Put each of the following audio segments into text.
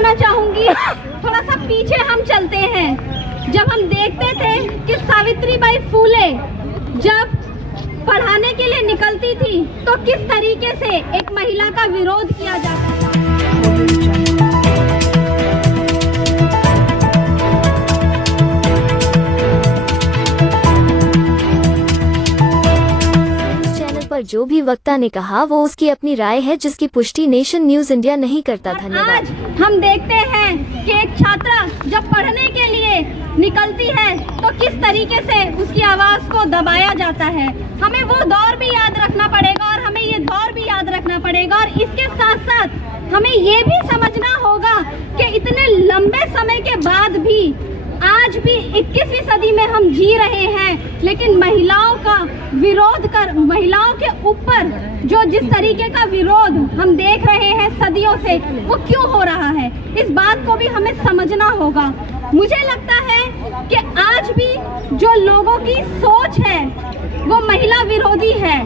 बताना चाहूंगी, थोड़ा सा पीछे हम चलते हैं। जब हम देखते थे कि सावित्रीबाई फूले जब पढ़ाने के लिए निकलती थी तो किस तरीके से एक महिला का विरोध किया जाता था। पर जो भी वक्ता ने कहा वो उसकी अपनी राय है, जिसकी पुष्टि नेशन न्यूज इंडिया नहीं करता। धन्यवाद। आज हम देखते हैं कि एक छात्रा जब पढ़ने के लिए निकलती है तो किस तरीके से उसकी आवाज को दबाया जाता है। हमें वो दौर भी याद रखना पड़ेगा और हमें ये दौर भी याद रखना पड़ेगा, और इसके साथ साथ हमें ये भी समझना होगा कि इतने लंबे समय के बाद भी आज भी 21वीं सदी में हम जी रहे हैं, लेकिन महिलाओं का विरोध कर, महिलाओं के ऊपर जो जिस तरीके का विरोध हम देख रहे हैं सदियों से, वो क्यों हो रहा है, इस बात को भी हमें समझना होगा। मुझे लगता है कि आज भी जो लोगों की सोच है वो महिला विरोधी है।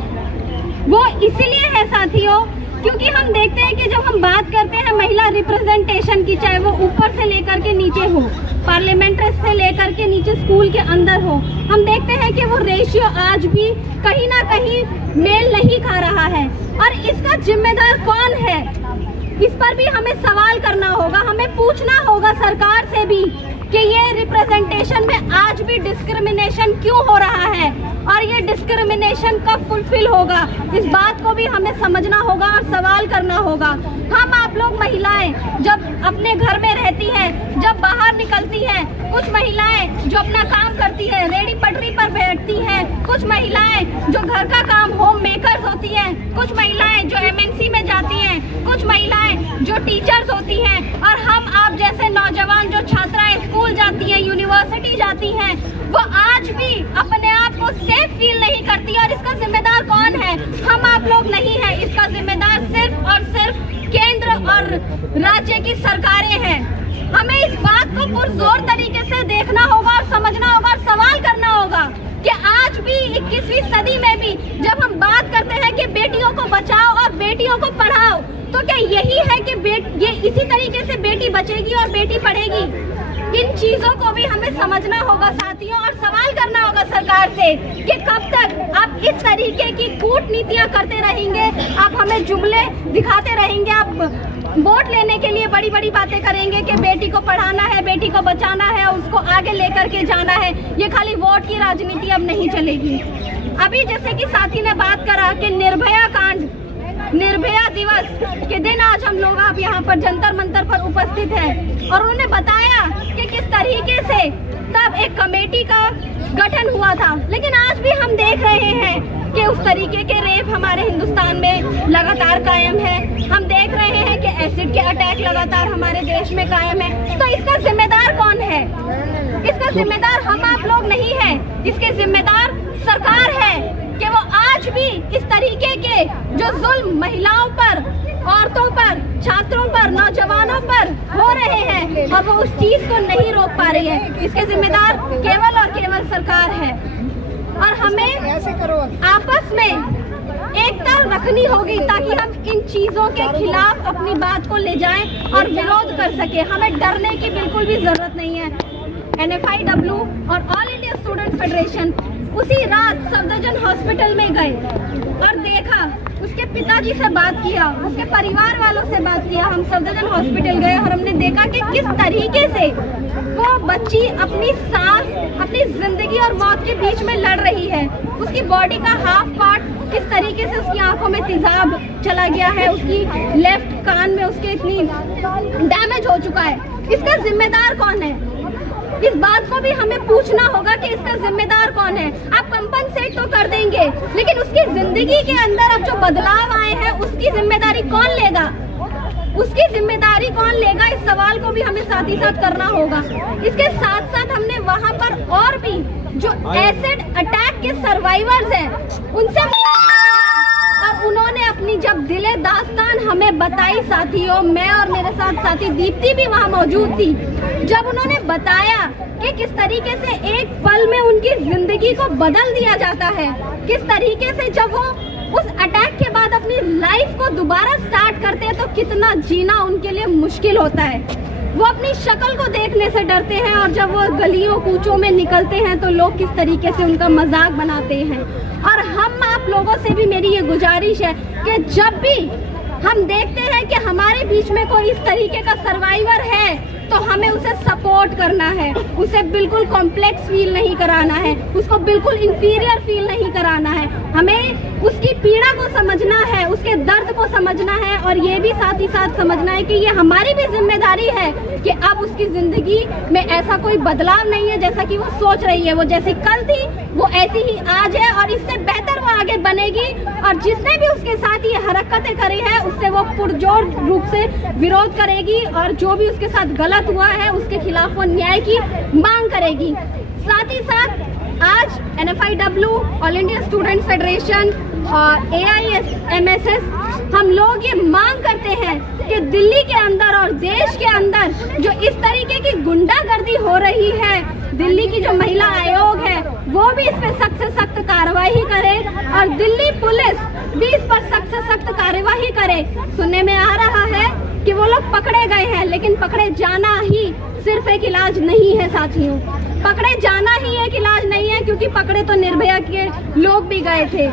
वो इसलिए है साथियों क्योंकि हम देखते हैं कि जब हम बात करते हैं महिला रिप्रेजेंटेशन की, चाहे वो ऊपर से लेकर के नीचे हो, पार्लियामेंट से लेकर के नीचे स्कूल के अंदर हो, हम देखते हैं कि वो रेशियो आज भी कहीं ना कहीं मेल नहीं खा रहा है। और इसका जिम्मेदार कौन है, इस पर भी हमें सवाल करना होगा। हमें पूछना होगा सरकार से भी कि ये रिप्रेजेंटेशन में आज भी डिस्क्रिमिनेशन क्यों हो रहा है और ये डिस्क्रिमिनेशन कब फुलफिल होगा, इस बात को भी हमें समझना होगा और सवाल करना होगा। हम आप लोग महिलाएं जब अपने घर में रहती हैं, जब बाहर निकलती हैं, कुछ महिलाएं जो अपना काम करती हैं, रेडी पटरी पर बैठती हैं, कुछ महिलाएं जो घर का काम होम मेकर्स होती हैं, कुछ महिलाएं जो MNC में जाती हैं, कुछ महिलाएं जो टीचर्स होती हैं, और हम आप जैसे नौजवान जो छात्राएं स्कूल जाती हैं, यूनिवर्सिटी जाती हैं, वो आज भी अपने आप को सेफ फील नहीं करती। और इसका जिम्मेदार कौन है? हम आप लोग नहीं है, इसका जिम्मेदार सिर्फ और सिर्फ केंद्र और राज्य की सरकारें हैं। हमें इस बात को पुरजोर तरीके से देखना होगा और समझना होगा और सवाल करना होगा कि आज भी 21वीं सदी में भी जब हम बात करते हैं कि बेटियों को बचाओ और बेटियों को पढ़ाओ, तो क्या यही है कि ये इसी तरीके से बेटी बचेगी और बेटी पढ़ेगी? इन चीजों को भी हमें समझना होगा साथियों, और सवाल करना होगा सरकार से कि कब तक आप इस तरीके की कूटनीतियां करते रहेंगे, आप हमें जुमले दिखाते रहेंगे, आप वोट लेने के लिए बड़ी बड़ी बातें करेंगे कि बेटी को पढ़ाना है, बेटी को बचाना है, उसको आगे लेकर के जाना है। ये खाली वोट की राजनीति अब नहीं चलेगी। अभी जैसे कि साथी ने बात करा कि निर्भया कांड, निर्भया दिवस के दिन आज हम लोग आप यहाँ पर जंतर मंतर पर उपस्थित हैं, और उन्होंने बताया कि किस तरीके से तब एक कमेटी का गठन हुआ था, लेकिन आज भी हम देख रहे हैं कि उस तरीके के रेप हमारे हिंदुस्तान में लगातार कायम है। हम देख रहे हैं कि एसिड के अटैक लगातार हमारे देश में कायम है। तो इसका जिम्मेदार कौन है? इसका जिम्मेदार हम आप लोग नहीं है, इसके जिम्मेदार सरकार है कि वो आज भी इस तरीके के जो जुल्म महिलाओं पर, औरतों पर, छात्रों पर, नौजवानों पर हो रहे हैं और वो उस चीज को नहीं रोक पा रही है, इसके जिम्मेदार केवल और केवल सरकार है। और हमें आपस में एकता रखनी होगी ताकि हम इन चीजों के खिलाफ अपनी बात को ले जाएं और विरोध कर सके। हमें डरने की बिल्कुल भी जरूरत नहीं है। NFIW और ऑल इंडिया स्टूडेंट फेडरेशन उसी रात सफदरजंग हॉस्पिटल में गए और देखा, उसके पिताजी से बात किया, उसके परिवार वालों से बात किया। हम सफदरजंग हॉस्पिटल गए और हमने देखा कि किस तरीके से वो बच्ची अपनी सांस, अपनी जिंदगी और मौत के बीच में लड़ रही है। उसकी बॉडी का हाफ पार्ट किस तरीके से उसकी आंखों में तेजाब चला गया है, उसकी लेफ्ट कान में उसके इतनी डैमेज हो चुका है। इसका जिम्मेदार कौन है? इस बात को भी हमें पूछना होगा कि इसका जिम्मेदार कौन है। आप कंपनसेट तो कर देंगे, लेकिन उसकी जिंदगी के अंदर अब जो बदलाव आए हैं उसकी जिम्मेदारी कौन लेगा? उसकी जिम्मेदारी कौन लेगा? इस सवाल को भी हमें साथ ही साथ करना होगा। इसके साथ साथ हमने वहाँ पर और भी जो एसिड अटैक के सर्वाइवर्स हैं उनसे, और उन्होंने अपनी जब दिले दास्तान हमें बताई साथियों, मैं और मेरे साथ साथी दीप्ति भी वहाँ मौजूद थी, जब उन्होंने बताया कि किस तरीके से एक पल में उनकी जिंदगी को बदल दिया जाता है, किस तरीके से जब वो उस अटैक के बाद अपनी लाइफ को दोबारा स्टार्ट करते हैं तो कितना जीना उनके लिए मुश्किल होता है। वो अपनी शक्ल को देखने से डरते हैं और जब वो गलियों कूचों में निकलते हैं तो लोग किस तरीके से उनका मजाक बनाते हैं। और हम आप लोगों से भी मेरी ये गुजारिश है कि जब भी हम देखते हैं कि हमारे बीच में कोई इस तरीके का सर्वाइवर है तो हमें उसे सपोर्ट करना है, उसे बिल्कुल कॉम्प्लेक्स फील नहीं कराना है, उसको बिल्कुल इंफीरियर फील नहीं कराना है। हमें उसकी पीड़ा को समझना है, उसके दर्द को समझना है और ये भी साथ ही साथ समझना है कि ये हमारी भी जिम्मेदारी है कि अब उसकी जिंदगी में ऐसा कोई बदलाव नहीं है जैसा कि वो सोच रही है। वो जैसी कल थी वो ऐसी ही आज है और इससे बेहतर वो आगे बनेगी। और जिसने भी उसके साथ ये हरकतें करी है उससे वो पुरजोर रूप से विरोध करेगी और जो भी उसके साथ गलत हुआ है उसके खिलाफ वो न्याय की मांग करेगी। साथ ही साथ आज NFIW, all India student federation और AISMSS हम लोग ये मांग करते हैं कि दिल्ली के अंदर और देश के अंदर जो इस तरीके की गुंडागर्दी हो रही है, दिल्ली की जो महिला आयोग है वो भी इस पे सख्त से सख्त कार्रवाई करे और दिल्ली पुलिस भी इस पर सख्त से सख्त कार्रवाई करे। सुनने में आ रहा है कि वो लोग पकड़े गए हैं, लेकिन पकड़े जाना ही सिर्फ एक इलाज नहीं है साथियों। पकड़े जाना ही एक इलाज नहीं है, क्योंकि पकड़े तो निर्भया के लोग भी गए थे,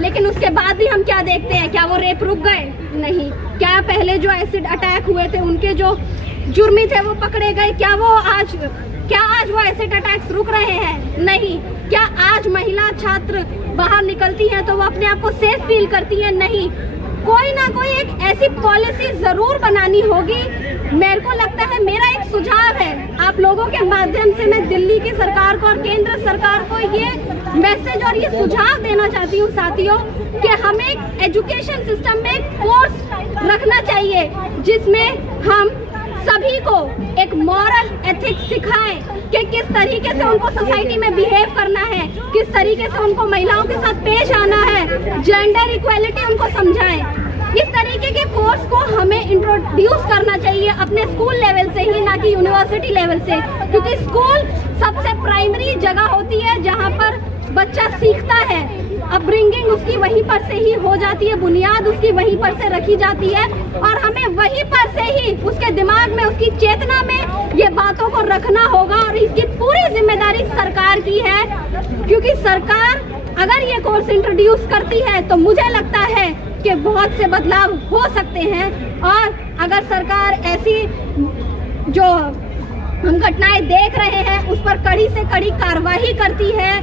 लेकिन उसके बाद भी हम क्या देखते हैं, क्या वो रेप रुक गए? नहीं। क्या पहले जो एसिड अटैक हुए थे उनके जो जुर्मी थे वो पकड़े गए? क्या आज वो एसिड अटैक्स रुक रहे हैं? नहीं। क्या आज महिला छात्र बाहर निकलती हैं तो वो अपने आप को सेफ फील करती है? नहीं। कोई ना कोई एक ऐसी पॉलिसी जरूर बनानी होगी। मेरे को लगता है, मेरा एक सुझाव है आप लोगों के माध्यम से, मैं दिल्ली की सरकार को और केंद्र सरकार को ये मैसेज और ये सुझाव देना चाहती हूँ साथियों कि हमें एक एजुकेशन सिस्टम में एक कोर्स रखना चाहिए जिसमें हम सभी को एक मॉरल एथिक्स सिखाएं कि किस तरीके से उनको सोसाइटी में बिहेव करना है, किस तरीके से उनको महिलाओं के साथ पेश आना है, जेंडर इक्वालिटी उनको समझाएं। इस तरीके के कोर्स को हमें इंट्रोड्यूस करना चाहिए अपने स्कूल लेवल से ही, ना कि यूनिवर्सिटी लेवल से, क्योंकि स्कूल सबसे प्राइमरी जगह होती है जहाँ पर बच्चा सीखता है। अपब्रिंगिंग उसकी वहीं पर से ही हो जाती है, बुनियाद उसकी वहीं पर से रखी जाती है और हमें वहीं पर से ही उसके दिमाग में, उसकी चेतना में ये बातों को रखना होगा। और इसकी पूरी जिम्मेदारी सरकार की है, क्योंकि सरकार अगर ये कोर्स इंट्रोड्यूस करती है तो मुझे लगता है कि बहुत से बदलाव हो सकते हैं। और अगर सरकार ऐसी जो हम घटनाएं देख रहे हैं उस पर कड़ी से कड़ी कार्रवाई करती है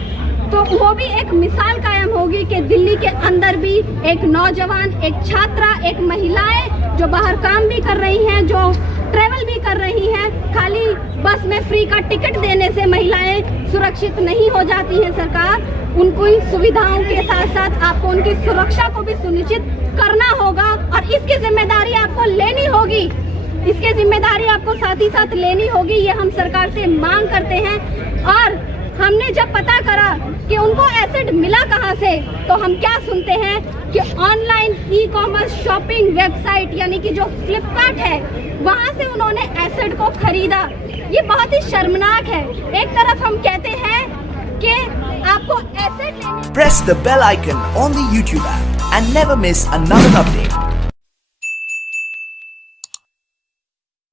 तो वो भी एक मिसाल कायम होगी कि दिल्ली के अंदर भी एक नौजवान, एक छात्रा, एक महिलाएं जो बाहर काम भी कर रही हैं, जो ट्रेवल भी कर रही हैं, खाली बस में फ्री का टिकट देने से महिलाएं सुरक्षित नहीं हो जाती हैं। सरकार उनको सुविधाओं के साथ साथ आपको उनकी सुरक्षा को भी सुनिश्चित करना होगा और इसकी जिम्मेदारी आपको लेनी होगी। इसकी जिम्मेदारी आपको साथ ही साथ लेनी होगी, ये हम सरकार से मांग करते हैं। और हमने जब पता करा कि उनको एसिड मिला कहां से, तो हम क्या सुनते हैं कि ऑनलाइन ई-कॉमर्स शॉपिंग वेबसाइट यानी कि जो फ्लिपकार्ट है वहां से उन्होंने एसिड को खरीदा। ये बहुत ही शर्मनाक है। एक तरफ हम कहते हैं कि आपको एसिड लेने Press the bell icon on the YouTube app and never miss another update.